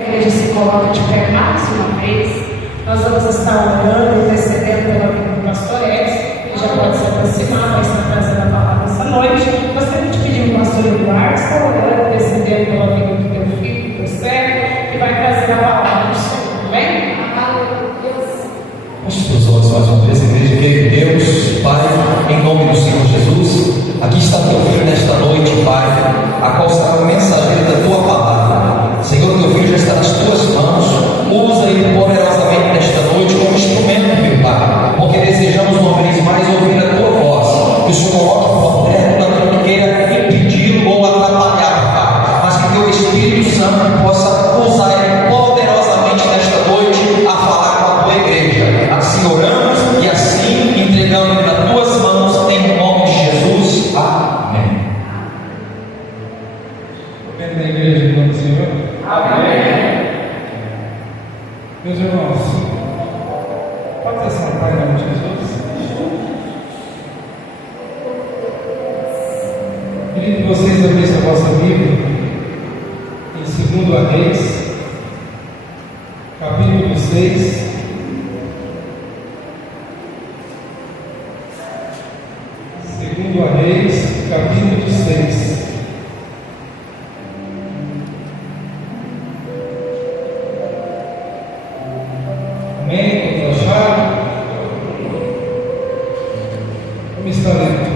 A igreja se coloca de pé mais uma vez. Nós vamos estar orando e intercedendo pela vida do pastor Edson, que já pode se aproximar, vai estar trazendo a palavra essa noite. Gostaria de pedir ao pastor Eduardo, está orando, intercedendo pela vida do teu filho, do teu servo, que vai trazer a palavra do Senhor. Amém? Feche os olhos mais uma vez, igreja, querido Deus, Pai, em nome do Senhor Jesus, aqui está teu filho nesta noite, Pai, a qual será o mensageiro da tua palavra. Senhor, teu filho já está nas tuas mãos, usa ele poderosamente nesta noite como instrumento, meu Pai, porque desejamos uma vez mais ouvir a tua voz, que o Senhor coloque por terra naquilo que queira impedi-lo ou atrapalhar, Pai, mas que teu Espírito Santo possa usar ele poderosamente nesta noite a falar com a tua igreja. Assim oramos e assim entregamos ele nas tuas mãos, em nome de Jesus. Amém. Amém da igreja, em nome do Senhor. Amém. Meus irmãos, pode assentar em nome de Jesus. Queria que vocês abrissem a vossa Bíblia em 2 Reis, capítulo 6. Reis, capítulo 6. Amém? Todos acharam? Vamos estar lendo.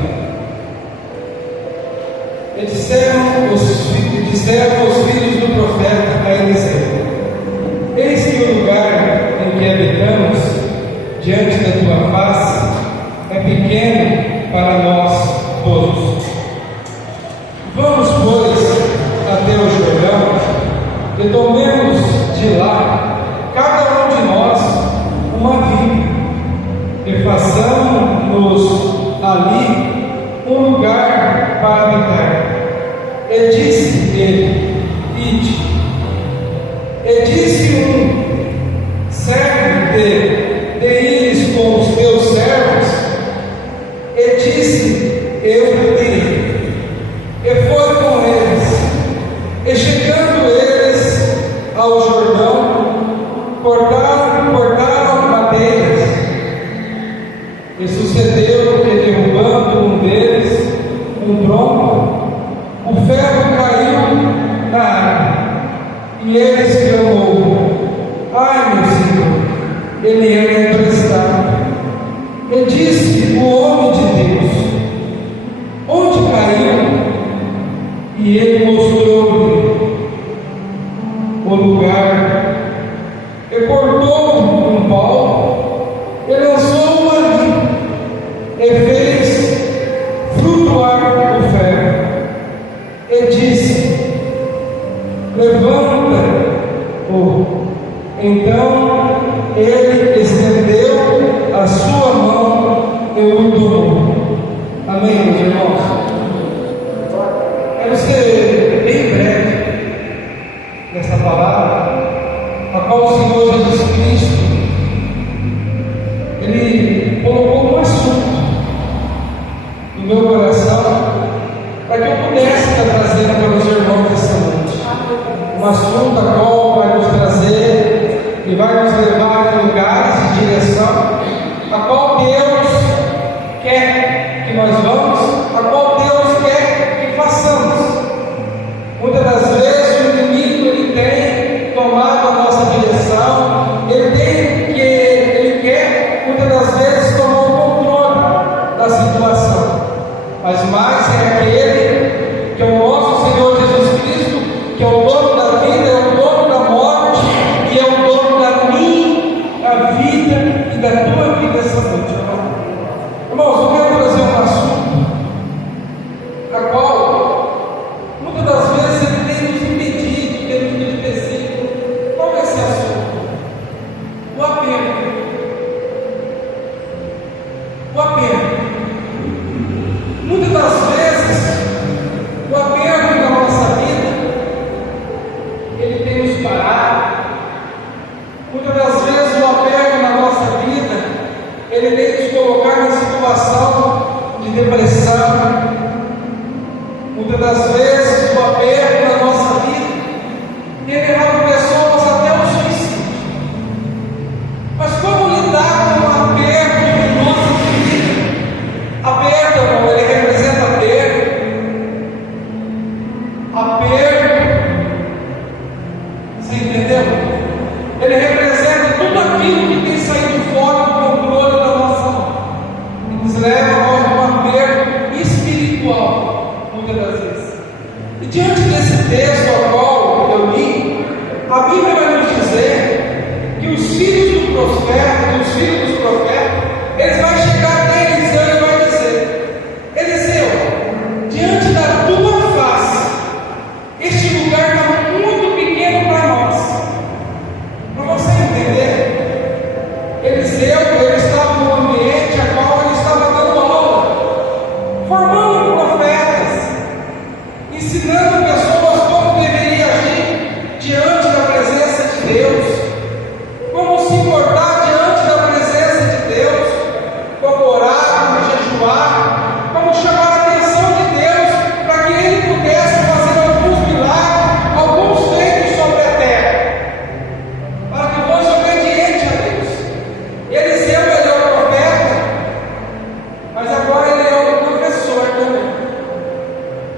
E disseram os filhos do profeta a Eliseu: eis que o lugar em que habitamos, diante da tua face, é pequeno para nós todos. Vamos, pois, até o Jordão, e tomemos de lá, cada um de nós, uma vinha, e façamos-nos ali um lugar para habitar. E disse ele: ide. E disse serve de ires com os teus servos. E disse: eu irei. E foi com eles. E chegando eles ao Jordão, cortaram madeiras. E sucedeu que, derrubando um deles, um tronco, o ferro caiu na água. E eles clamou: ai, meu Senhor, ele é emprestado. E disse o homem de Deus: onde caiu? E ele mostrou-lhe o lugar, e cortou um pau, e lançou-o ali, e fez flutuar o ferro, e disse: levanta-o. Então ele estendeu a sua mão e o tomou. Amém, meus irmãos? Quero ser bem breve nessa palavra, a qual o Senhor Jesus Cristo Ele colocou um assunto no meu coração, para que eu pudesse estar trazendo para os irmãos essa noite. Um assunto a qual vai nos trazer e vai nos levar a lugares de direção, a qual Deus quer que nós vamos, a qual Deus quer que façamos. Muitas das vezes o inimigo ele tem tomado a nossa direção, ele quer muitas das vezes tomar o controle da situação, mas mais é aquele que é o nosso Senhor Jesus Cristo, que é o dono da vida, é o dono da morte e é o dono da minha vida e da tua vida essa noite, irmão. Irmãos, eu quero trazer um assunto a qual muitas das vezes ele tem nos impedido, tem nos empecilho. Qual é esse assunto? O apego. O apego. Muitas das vezes o apego na nossa vida ele tem nos parado. Muitas das vezes o apego na nossa vida ele tem nos colocado na situação de depressão. Muitas das vezes o apego na nossa vida tem levado pessoas Você entendeu? Ele representa tudo aquilo que tem saído fora do controle da nossa mão. E nos leva a um aperto espiritual, muitas das vezes. E diante desse texto ao qual eu li, a Bíblia vai nos dizer que os filhos dos profetas, eles vão chegar até Eliseu e vai dizer: Eliseu, diante da tua face, este lugar está muito pequeno para nós. Para você entender, Eliseu, ele estava num ambiente a qual ele estava dando aula, formando profetas, ensinando pessoas como deveria agir diante da presença de Deus, como se importar diante da presença de Deus, como orar, como jejuar, como chamar a atenção de Deus para que Ele pudesse fazer alguns milagres, alguns feitos sobre a terra, para que fosse obediente a Deus. Eliseu, ele é o profeta, mas agora ele é o professor também.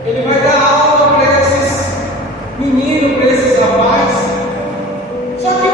Ele vai dar aula para esses meninos, para esses rapazes. Só que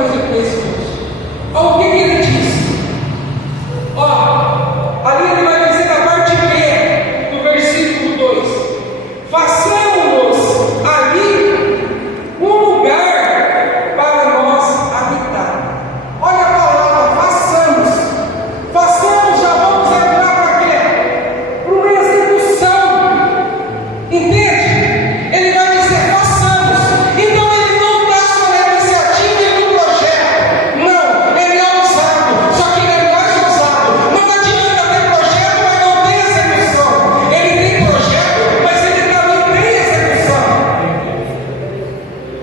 coisa com esse Deus. Olha o que ele diz. Ó, ali ele vai dizer na parte B do versículo 2: façamos ali um lugar para nós habitar. Olha a palavra, façamos. Façamos, já vamos entrar para quê? Para uma execução. Entende? Ele vai dizer façamos. Então ele não dá só na iniciativa e no projeto. Não, ele é ousado. Só que ele é mais ousado. Não adianta ter projeto, mas não tem execução. Ele tem projeto, mas ele também tem execução.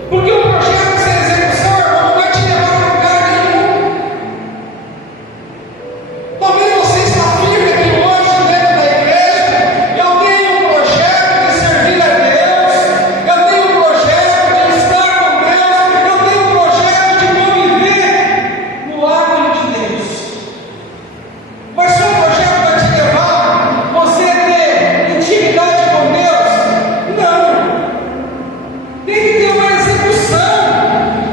Porque o projeto sem execução, irmão, não vai te levar a lugar nenhum. Talvez você está firme aqui hoje dentro da igreja. Eu tenho um projeto de servir a Deus. Eu tenho um projeto de estar com Deus. Eu tenho um projeto de conviver no lado de Deus. Mas seu projeto vai te levar você a ter intimidade com Deus? Não. Tem que ter uma execução.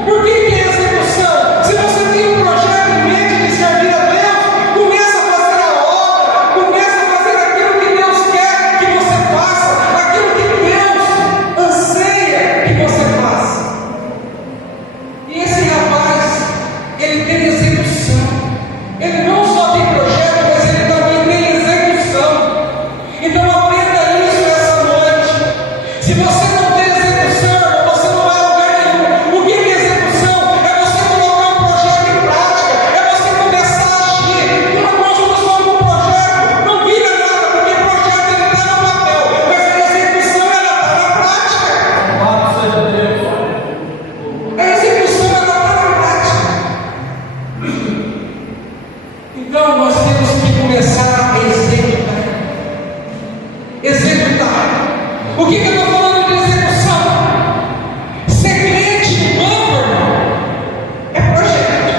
Por que é execução? Se você tem um projeto em mente de servir a Deus, começa a fazer a obra, começa a fazer aquilo que Deus quer que você faça, aquilo que Deus anseia que você faça. E esse rapaz, ele tem execução. Ele não só tem projeto, mas ele também tem execução. Então aprenda isso essa noite. Se você não tem execução, irmão, você não vai a lugar nenhum. O que é execução? É você colocar um projeto em prática, é você começar a agir. Uma construção de um projeto não vira nada, porque o projeto ele está no papel, mas a execução ela está na prática. Louvado seja Deus. A execução ela está na prática. Então nós temos que começar a executar. Executar. O que eu estou falando de execução? Ser crente no campo, irmão, é projeto.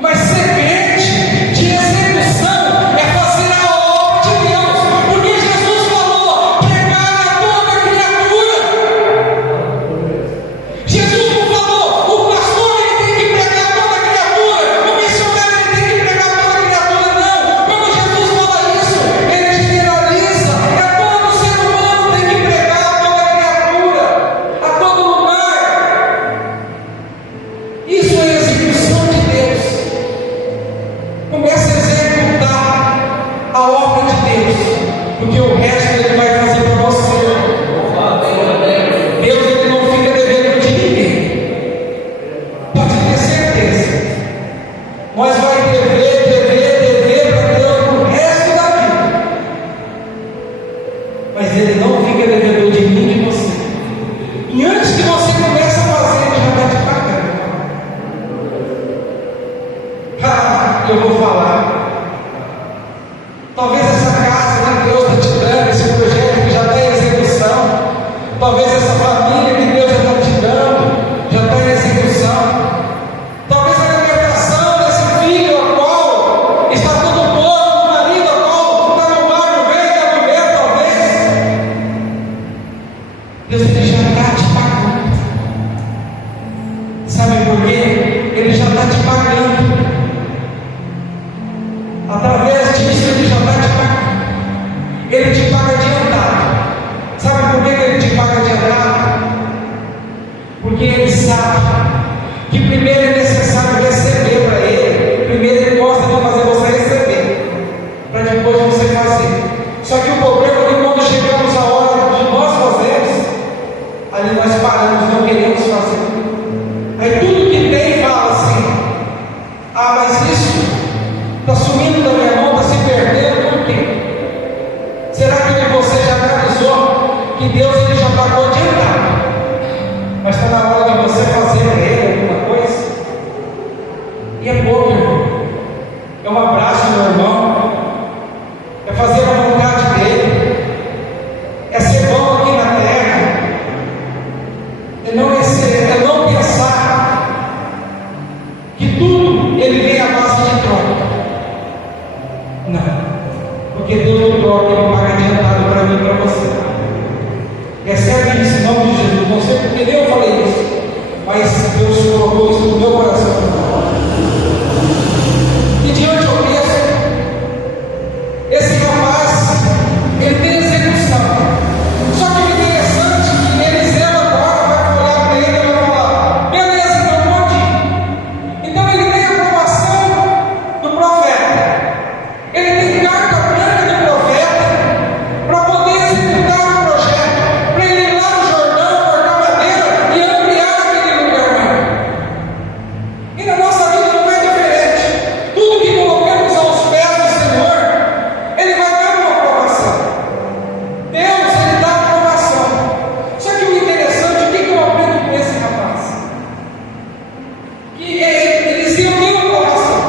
Mas ser crente de execução é fazer a obra de Deus. Porque Jesus falou: pregar a toda criatura. Jesus não falou: o pastor ele tem que pregar a toda criatura, o missionário ele tem que pregar a toda criatura. Não. Quando Jesus fala isso, ele generaliza. É todo ser humano tem que pregar a toda criatura, a todo lugar. Isso é execução de Deus. Comece a executar a obra de Deus, porque o resto ele vai fazer para você. Deus ele não fica devendo de ninguém. Pode ter certeza. Nós vai dever para Deus no resto da vida. Mas ele não fica devedor de mim e de você. E antes que você comece a fazer, ele já está te pagando. Eu vou falar. Talvez essa casa que Deus está te dando, esse projeto que já está em execução. Talvez essa família que Deus já está te dando, já está em execução. Talvez a libertação desse filho, ao qual está todo morto, do marido, ao qual está no barco velho da mulher, talvez. Deus ele já está te pagando. Sabe por quê? Ele já está te pagando. Através disso ele já está te pagando. Ele te paga adiantado. Sabe por que ele te paga adiantado? Porque ele sabe que primeiro é necessário receber para ele. Primeiro ele gosta de fazer você receber, para depois você fazer. Só que o problema é que quando chegamos a hora de nós fazermos, ali nós paramos, não queremos fazer. Aí tudo que tem fala assim: ah, mas isso está sumindo da minha mão, está se perdendo, por quê? Será que você já analisou que Deus ele já pagou adiantado? Mas está na hora de você fazer para ele alguma coisa? E é pouco, irmão. É um abraço, meu irmão. É fazer a vontade dele. É ser bom aqui na terra. É não pensar que tudo ele vem à base de troca. Não. Porque Deus não troca, ele paga adiantado para mim e para você. colocou isso no meu coração. E diante do texto, esse rapaz, ele tem execução. Só que o interessante é que Eliseu agora vai olhar para ele e vai falar: beleza, então pode ir. Então ele tem a aprovação do profeta. Ele tem carta branca do profeta para poder executar o projeto, para ele ir lá no Jordão, cortar madeira e ampliar aquele lugar. E na nossa vida não é diferente. Tudo que colocamos aos pés do Senhor, Ele vai dar uma aprovação. Deus, Ele dá aprovação. Só que o interessante, o que eu aprendo com esse rapaz? Que eles iam ter uma aprovação.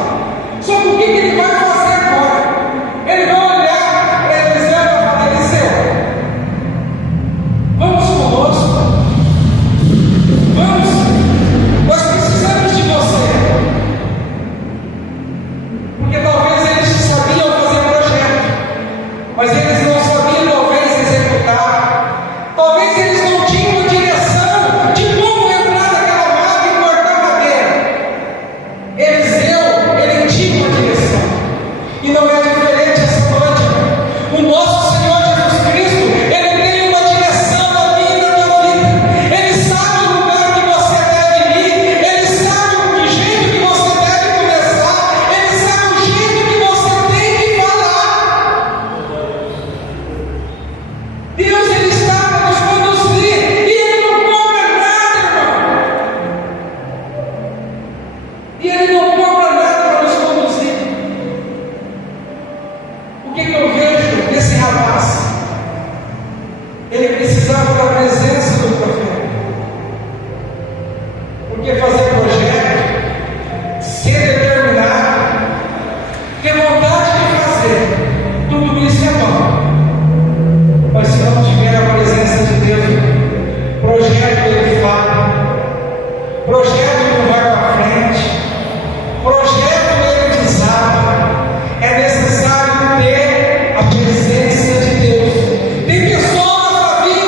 Só que o que ele vai fazer agora? Ele vai olhar para Eliseu e vai falar: Eliseu, vamos conosco. Vamos. Nós precisamos de você. Porque talvez eles sabiam fazer projeto, mas eles não sabiam talvez executar. Talvez eles não tinham a direção de como entrar naquela mata e cortar madeira. Eliseu, ele tinha uma direção. E não é diferente essa noite. O nosso Senhor Jesus Cristo, Ele tem uma direção na minha e na tua vida. Ele sabe o lugar que você deve ir. Ele sabe o jeito que você deve começar. Ele sabe o jeito que você tem que falar. Deus, Ele está para nos conduzir. E Ele não cobra nada, irmão. E Ele não cobra nada para nos conduzir. O que eu vejo nesse rapaz? Ele precisava da presença do profeta. Porque fazer projeto, ser determinado, ter vontade de fazer, tudo isso é bom. Mas se não tiver a presença de Deus, projeto ele fala, projeto não vai para frente, projeto ele desaba. É necessário ter a presença de Deus. Tem pessoas na vida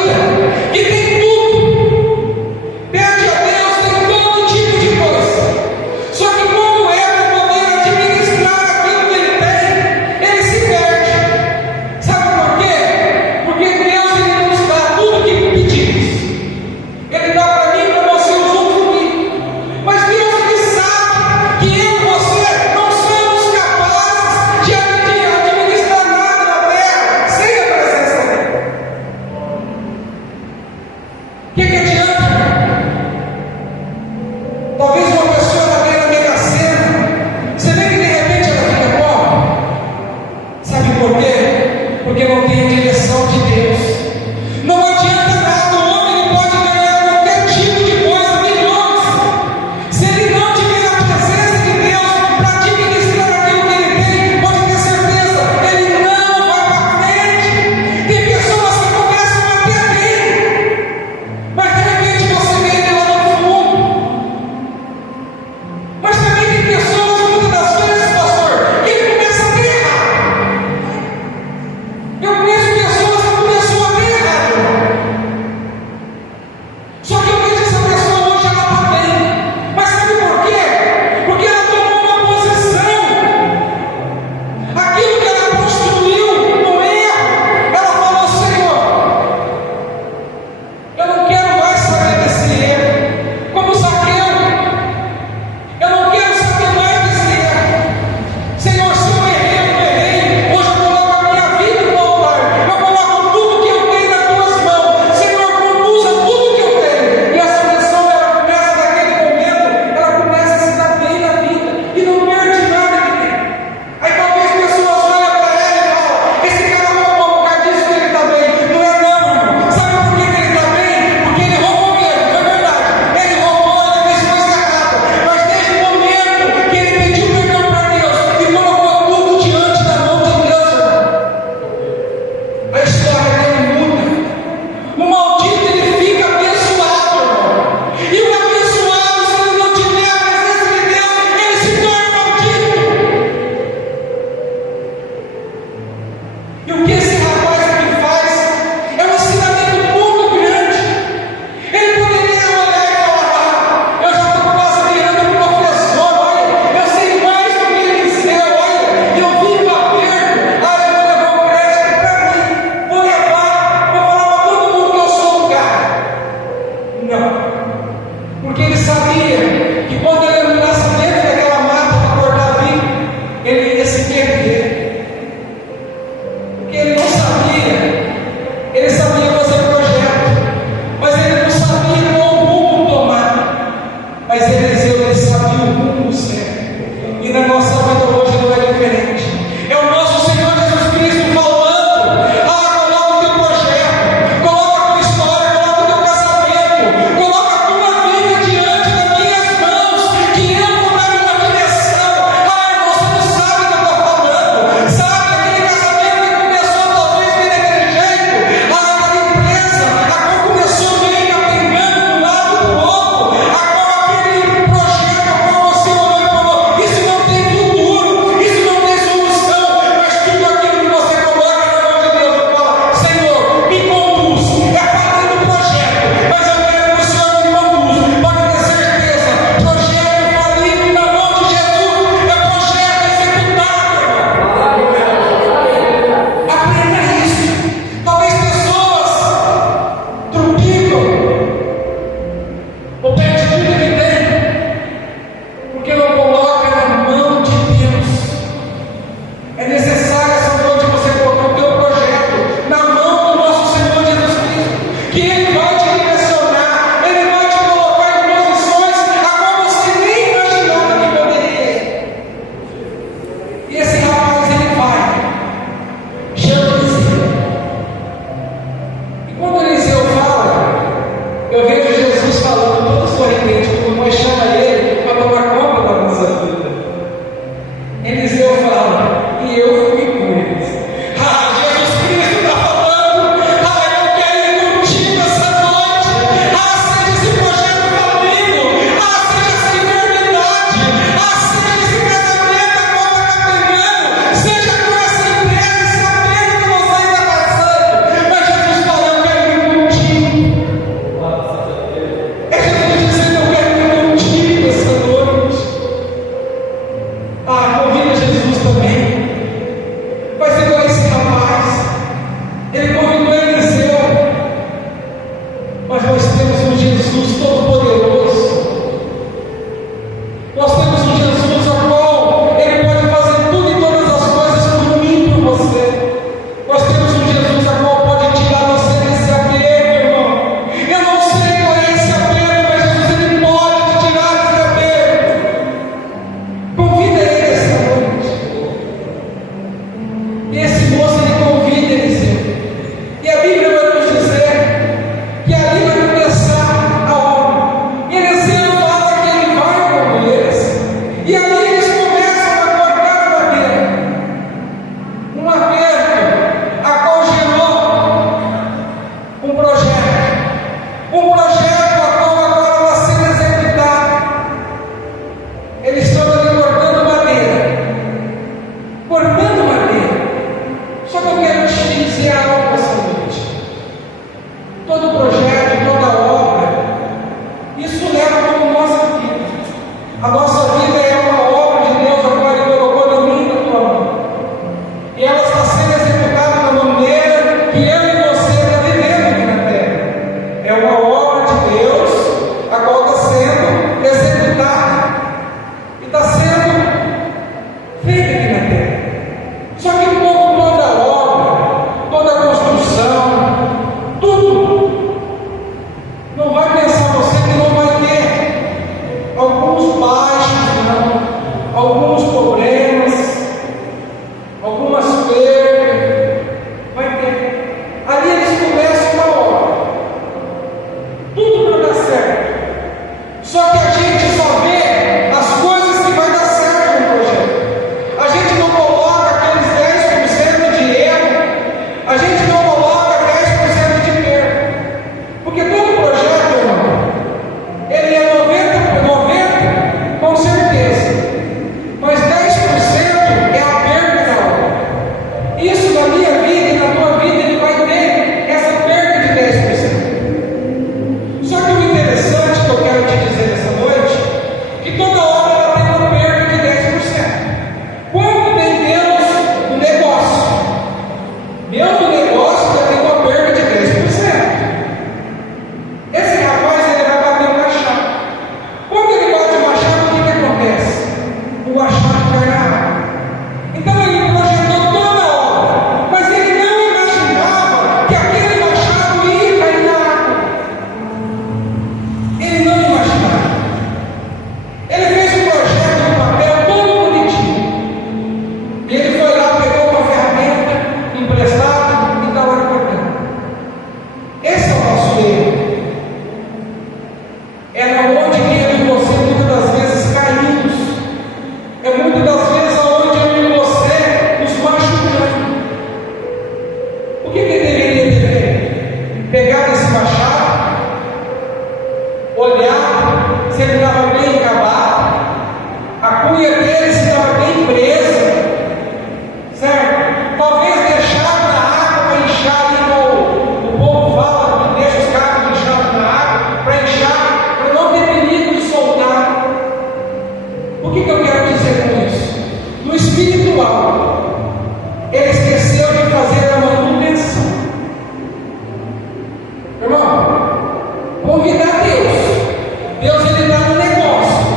Irmão, convidar Deus. Deus ele está no negócio.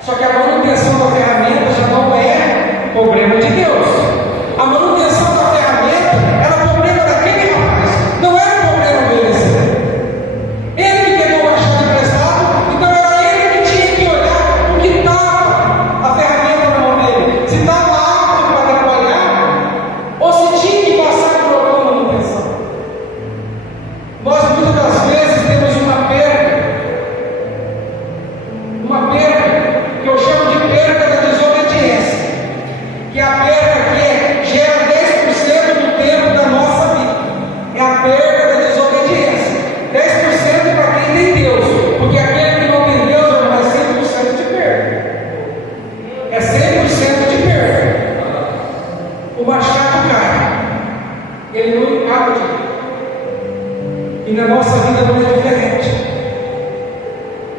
Só que a manutenção da ferramenta já não é problema de Deus. A manutenção da ferramenta era problema daquele rapaz. Não era problema dele. Ele que pegou o machado emprestado, então era ele que tinha que olhar o que estava a ferramenta na mão dele. Se estava apto para trabalhar, ou se tinha que passar por alguma manutenção. Nós muitas das vezes temos uma perda que eu chamo de perda da desobediência, que é a perda que gera 10% do tempo da nossa vida. É a perda da desobediência. 10% para quem tem Deus, porque aquele que não tem Deus é 100% de perda. É 100% de perda. O machado cai, ele não encaixa. E na nossa vida não é diferente.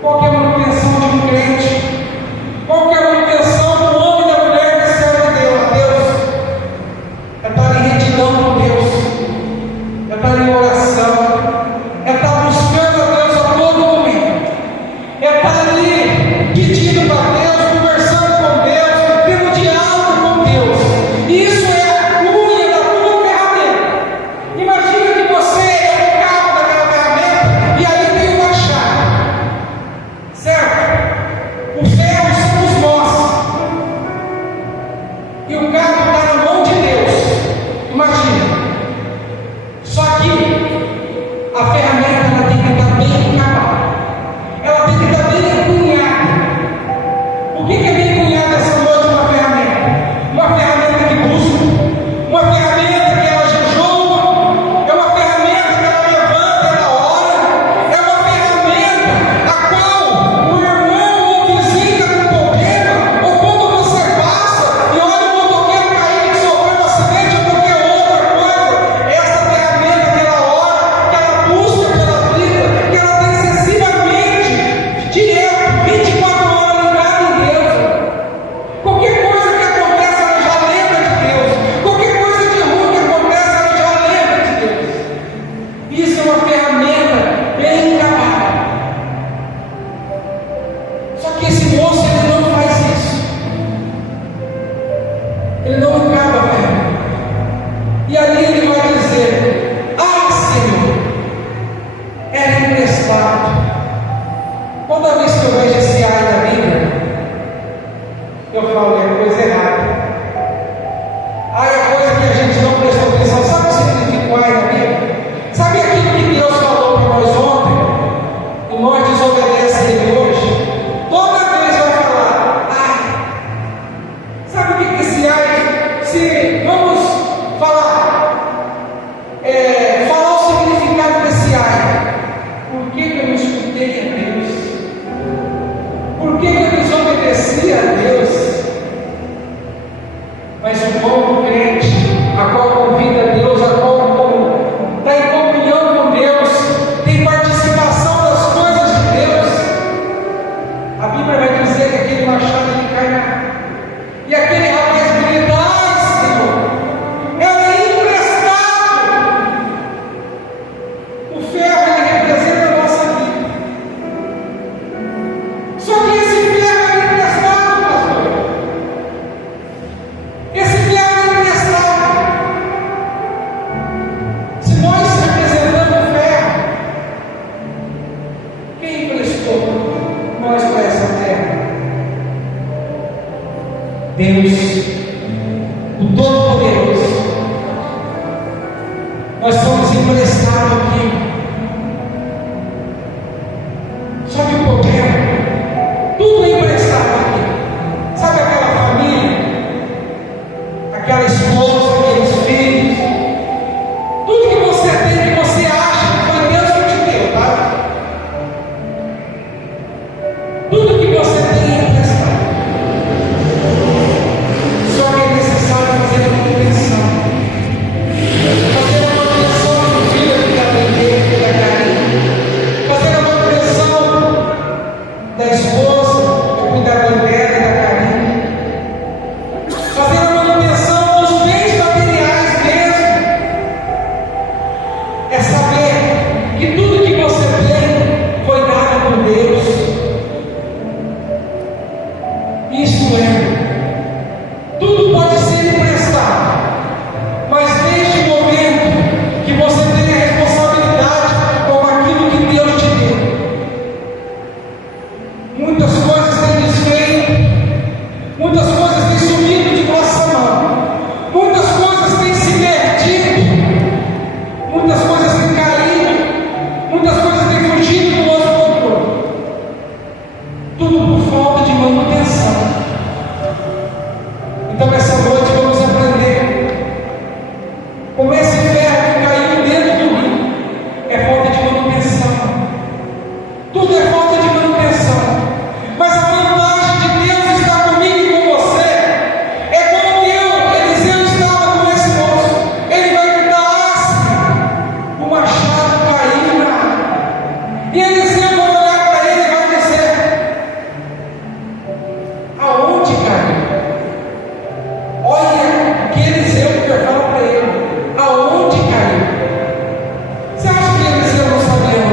Qual que é a manutenção de um crente? Qual que é a manutenção do homem e da mulher que serve a Deus? É estar em retidão com Deus, é estar em oração, é estar buscando a Deus a todo momento, é estar ali pedindo para Deus, conversando com Deus, tendo diálogo com Deus. E isso é a cunha da tua ferramenta. Imagina que você é o cabo daquela ferramenta e aí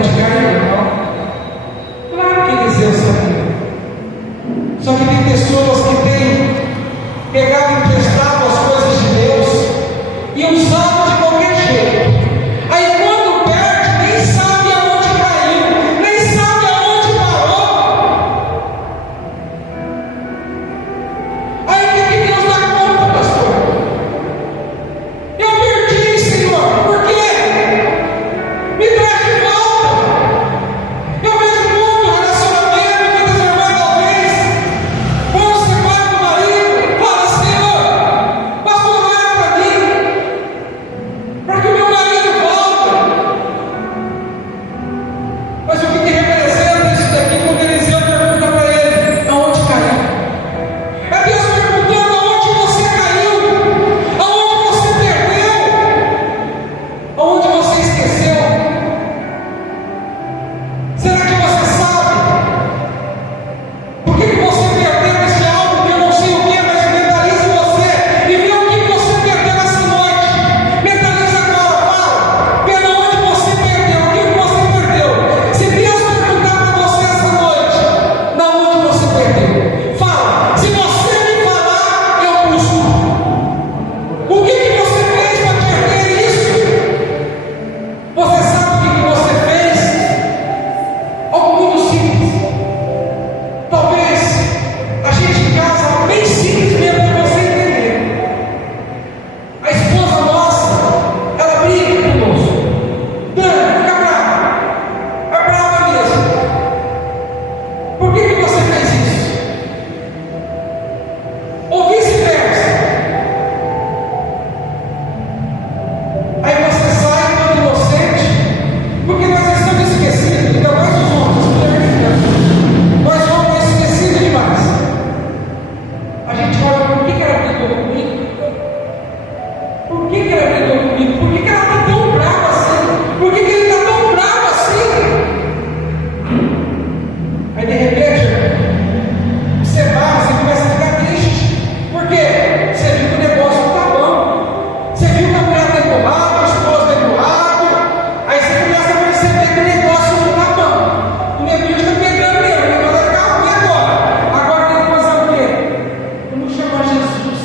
onde caiu, irmão? Claro que Eliseu sabia. Só que tem pessoas que têm pegado emprestado as coisas de Deus e usado de qualquer jeito. Aí quando perde, nem sabe aonde caiu, nem sabe aonde parou. Aí o que Deus dá conta, pastor? Eu perdi, Senhor, por quê? Me traz de volta. Eu vejo muito relacionamento, muitas irmãs talvez, quando você vai com o marido, fala, Senhor, pastor, ora para mim, para que o meu marido volte. Mas o que representa isso daqui quando Eliseu pergunta para ele, aonde caiu? É Deus perguntando aonde você caiu, aonde você perdeu, aonde você esqueceu. Será que você sabe por que você perdeu esse algo que eu não sei o que, mas mentalize você e vê o que você perdeu essa noite. Mentaliza agora, fala, vê onde você perdeu, o que você perdeu. Se Deus perguntar para você essa noite, da onde você perdeu, fala. Se você me falar, eu busco. O que você fez para perder isso? Você sabe o que você fez? Algo muito simples. Talvez a gente em casa, bem simples mesmo para você entender. A esposa nossa, ela briga conosco. Dani, fica brava. É brava mesmo. Por que você fez isso? Ou vice-versa. Aí você sai todo inocente, porque nós estamos esquecidos, ainda mais os homens, nós somos esquecidos demais. A gente olha, por que ela brigou comigo? Por que ela brigou comigo? Por que ela está tão brava assim? Por que ele está tão bravo assim? Aí de repente, você vai, você começa a ficar triste. Por quê? Você viu que o negócio não está bom. Você viu que a mulher está empurrada, a esposa está empurrada. Aí você começa a perceber que o negócio não está bom. O negócio está pegando mesmo, o negócio vai ficar ruim agora. Agora tem que fazer o quê? Vamos chamar Jesus.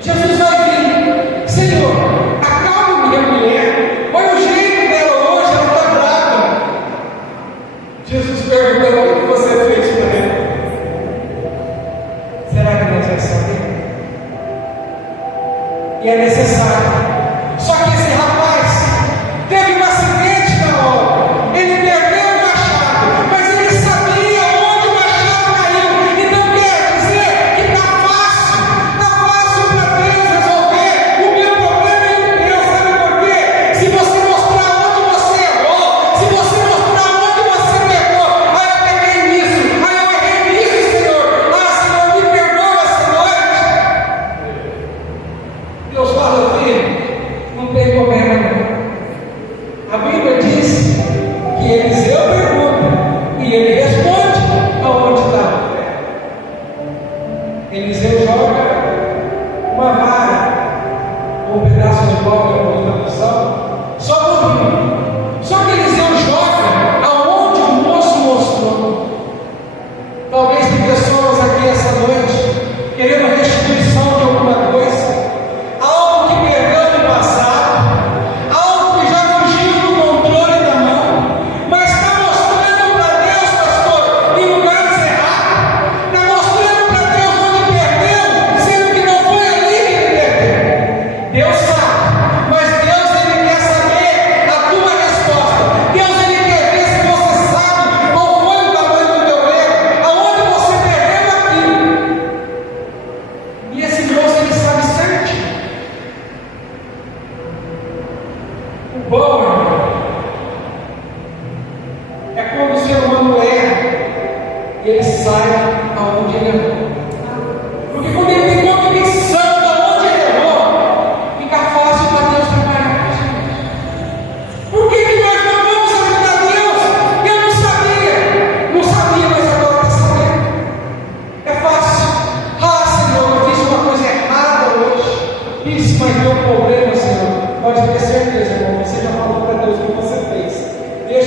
Jesus vai vir. Senhor, acalma minha mulher. Olha o jeito dela hoje, ela está brava. Jesus perguntou o que você fez para ela. Será que nós vamos saber? E é necessário. Só que esse rapaz teve um acidente na obra. Ele perdeu o machado, mas ele sabia onde o machado caiu. Então quer dizer que está fácil para Deus resolver o meu problema e o teu. Sabe por quê? Se você mostrar onde você errou, se você mostrar onde você pegou, aí eu peguei nisso, aí eu errei nisso, Senhor. Senhor, me perdoa essa noite. Deus fala, filho, não tem problema não. A Bíblia diz que Eliseu pergunta e ele responde aonde está. Eliseu joga uma vara ou um pedaço de pau que eu vou usar só no rio. Só que Eliseu joga aonde o moço mostrou. Talvez tem pessoas aqui essa noite querendo restituição de alguma coisa, algo que perdeu no passado, algo que já fugiu do controle da mão, mas está mostrando para Deus, pastor, em lugares errados, está mostrando para Deus onde perdeu, sendo que não foi ali que ele perdeu. Deus sabe, mas Deus ele quer saber a tua resposta. Deus ele quer ver se você sabe qual foi o tamanho do teu erro, aonde você perdeu aquilo. E esse moço ele sabe certinho. O bom, irmão, é quando o ser humano erra, ele sai aonde ele errou. Porque quando ele tem convicção de onde ele errou, fica fácil para Deus trabalhar com a gente. Por que nós não vamos ajudar Deus? Eu não sabia, mas agora está sabendo. É fácil. Senhor, eu fiz uma coisa errada hoje. Isso, mas deu problema, Senhor. Pode ter certeza, irmão. Você já falou para Deus o que você fez. Deixa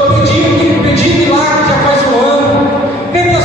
Eu pedi milagre já faz um ano. Quantas